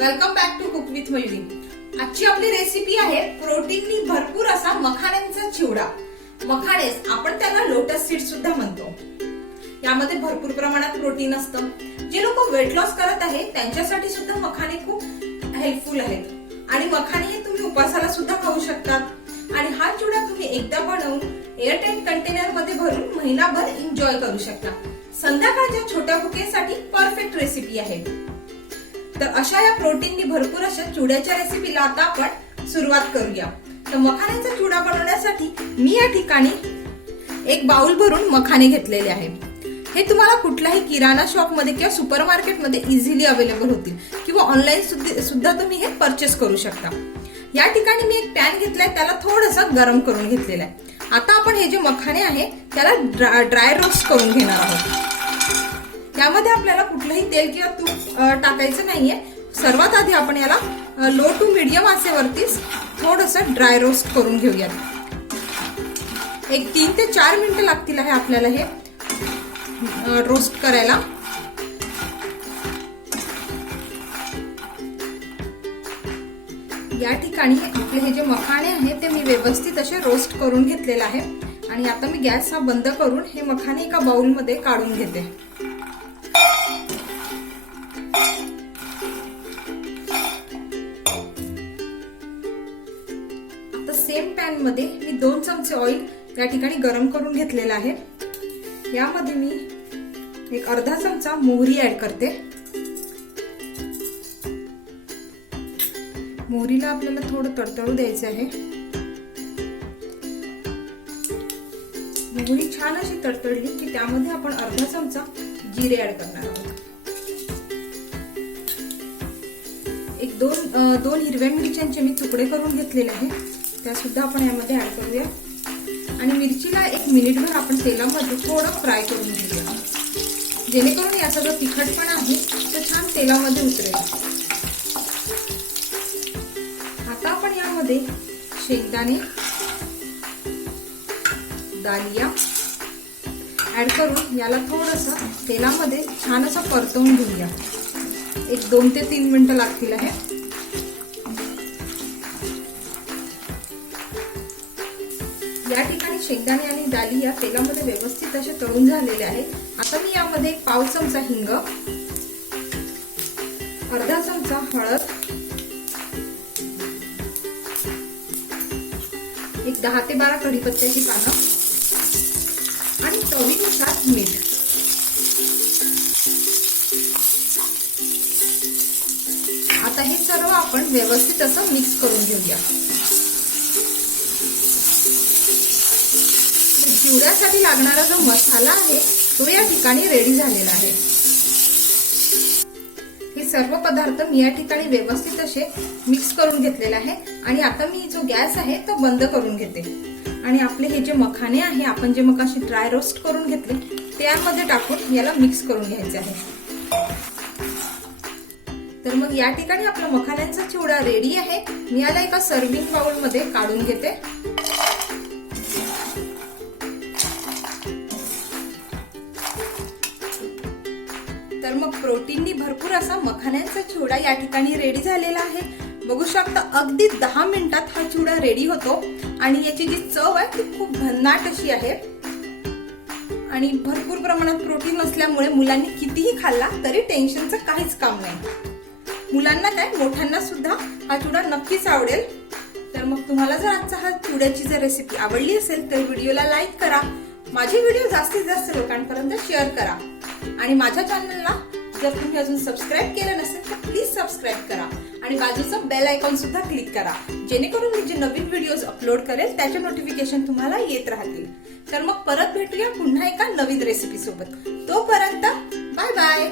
Welcome back to cook with Mayuri. आजची आपली recipe आहे प्रोटीननी भरपूर असा मखाण्यांचा चिवडा। मखाणेस आपण त्याला लोटस सीड सुद्धा म्हणतो। यामध्ये भरपूर प्रमाणात प्रोटीन असतं। जे लोक वेट लॉस करत आहेत त्यांच्यासाठी सुद्धा मखाणे खूप हेल्पफुल आहेत आणि मखाणे हे तुम्ही उपासाला सुद्धा खाऊ शकतात। आणि हा चिवडा तुम्ही एकदा बनवून एअरटाइट कंटेनर मध्ये भरून महिनाभर एन्जॉय करू शकता। संध्याकाळच्या छोट्या भुकेसाठी परफेक्ट रेसिपी आहे। तर अशा या प्रोटीननी भरपूर अशा चिवड्याच्या रेसिपीला आता आपण सुरुवात करूया। तर मखाण्याचा चिवडा बनवण्यासाठी मी या ठिकाणी एक बाउल भरून मखाणे घेतलेले आहे। हे तुम्हाला कुठल्याही किराणा शॉप मध्ये किंवा सुपरमार्केट मध्ये इझिली अवेलेबल होतील किंवा ऑनलाइन सुद्धा तुम्ही हे परचेस करू शकता। या ठिकाणी मी एक पॅन घेतलाय, त्याला थोडंसं गरम करून घेतलेलं आहे। आता आपण हे जे मखाणे आहे त्याला ड्राय रोस्ट करून घेणार आहोत। यामध्ये आपल्याला कुठलंही तेल किंवा तूप टाकायचं नाहीये। सर्वात आधी आपण याला लो टू मीडियम आचेवरतीच थोडंसं ड्राय रोस्ट करून घेऊयात। एक 3 ते 4 मिनिटं लागतील आहे आपल्याला हे रोस्ट करायला। या ठिकाणी आपले हे जे मखाणे आहेत ते मी व्यवस्थित असे रोस्ट करून घेतलेले आहे आणि आता मी गॅस हा बंद करून हे मखाणे एका बाउल मध्ये काढून घेते। आता सेम पॅन मध्ये मी 2 चमचे ऑइल या ठिकाणी गरम करून घेतलेला आहे। यामध्ये मी एक अर्धा चमचा मोहरी ऍड करते। मोहरीला आपल्याला थोडं तडतडू द्यायचं आहे। मोहरी छान अशी तडतडली की त्यामध्ये आपण अर्धा चमचा जिरे ऍड करणार आहोत। एक दोन हिरव्या मिरच्यांचे मी तुकडे करून घेतलेले आहे, त्या सुद्धा आपण यामध्ये ऍड करूया आणि मिरचीला 1 मिनिटभर आपण तेलामध्ये थोडं फ्राय करून घेऊया, जेणेकरून याचा जो तिखटपणा आहे तो छान तेलामध्ये उतरेल। आता आपण यामध्ये शेंगदाणे, दालिया ऍड करून याला थोडंसं तेलामध्ये छान असं परतवून घेऊया। एक 2 ते 3 मिनिटं लागतील आहे। या ठिकाणी शेंगदाणे आणि दालिया तेलामध्ये व्यवस्थित असे तळून झालेले आहे। आता मी यामध्ये 1 पाव चमचा हिंग, अर्धा चमचा हळद, एक 10 ते 12 कढीपत्त्याची पानं आणि चवीनुसार मीठ। आता हे सर्व आपण व्यवस्थित असं मिक्स करून घेऊया। चिवड्यासाठी लागणारा जो मसाला आहे तो या ठिकाणी रेडी झालेला आहे। हे सर्व पदार्थ मी या ठिकाणी व्यवस्थित असे मिक्स करून घेतलेले आहे आणि आता मी जो गॅस आहे तो बंद करून घेते आणि आपले हे जे मखाणे आहे आपण जे मगाशी ड्राय रोस्ट करून घेतले त्यामध्ये टाकून याला मिक्स करून घ्यायचे आहे। तर मग या ठिकाणी आपला मखाण्यांचा चिवडा रेडी आहे। मी याला एका सर्विंग बाउल मध्ये काढून घेते। तर मग प्रोटीननी भरपूर असा मखाण्यांचा चिवडा या ठिकाणी रेडी झालेला आहे। बघू शकता अगदी 10 मिनिटात हा चिवडा रेडी होतो आणि याची जी चव आहे ती खूप भन्नाट अशी आहे आणि भरपूर प्रमाणात प्रोटीन असल्यामुळे मुलांनी कितीही खाल्ला तरी टेन्शनचं काहीच काम नाही। मुलांना काय मोठ्यांना सुद्धा हा चिवडा नक्कीच आवडेल। तर मग तुम्हाला जर आजचा हा चिवड्याची जर रेसिपी आवडली असेल तर व्हिडिओला लाईक करा, माझे व्हिडिओ जास्तीत जास्त लोकांपर्यंत शेअर करा आणि माझ्या चॅनलला जर तुम्ही अजून सबस्क्राईब केलं नसेल तर प्लीज सबस्क्राईब करा आणि बाजूचा बेल आयकॉन सुद्धा क्लिक करा, जेणेकरून मी जे नवीन व्हिडिओज अपलोड करेल त्याचे नोटिफिकेशन तुम्हाला येत राहतील। तर मग परत भेटूया पुन्हा एका नवीन रेसिपी सोबत। तोपर्यंत बाय बाय।